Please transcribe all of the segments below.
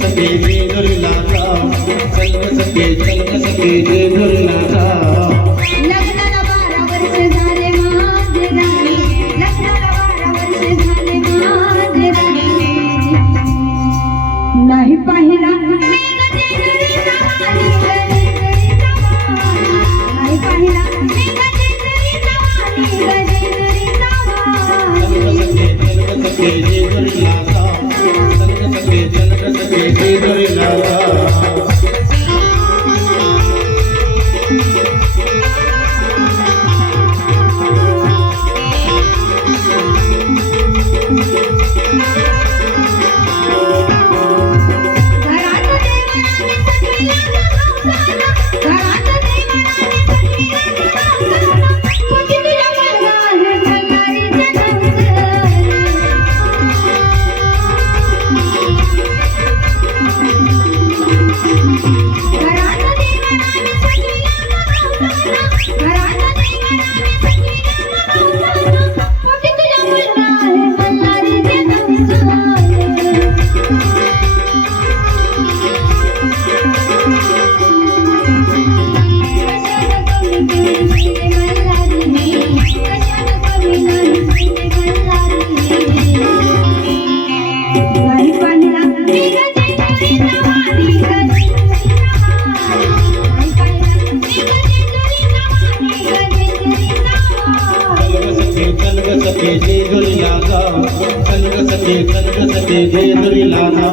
सखे जेजुरीला जा, चल सखे जेजुरीला जा. लग्नाला 12 वर्ष झाले माझे राणी, लग्नाला 12 वर्ष झाले माझे राणी. नाही पाहिला मी गजेंद्रीचा वाणी, गजेंद्रीचा वाणी. नाही पाहिला मी गजेंद्रीचा वाणी, गजेंद्रीचा वाणी. चल सखे जेजुरीला जा, चल सखे जेजुरीला जा. जेजुरीला जा, चल सखे जेजुरीला जा.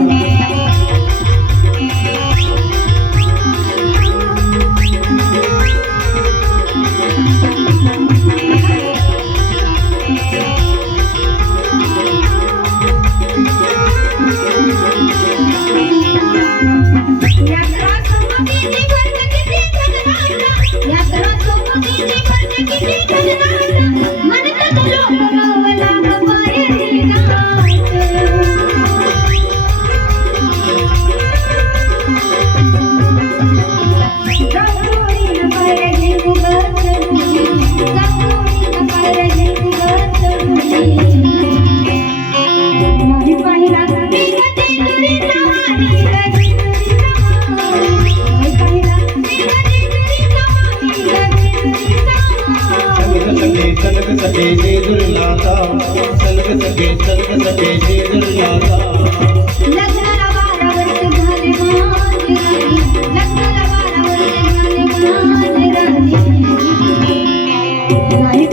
सखे जेजुरीला जा, चल सखे जेजुरीला जा. लग्नाला 12 वर्ष झाले माझे राणी, लग्नाला 12 वर्ष झाले माझे राणी. नाही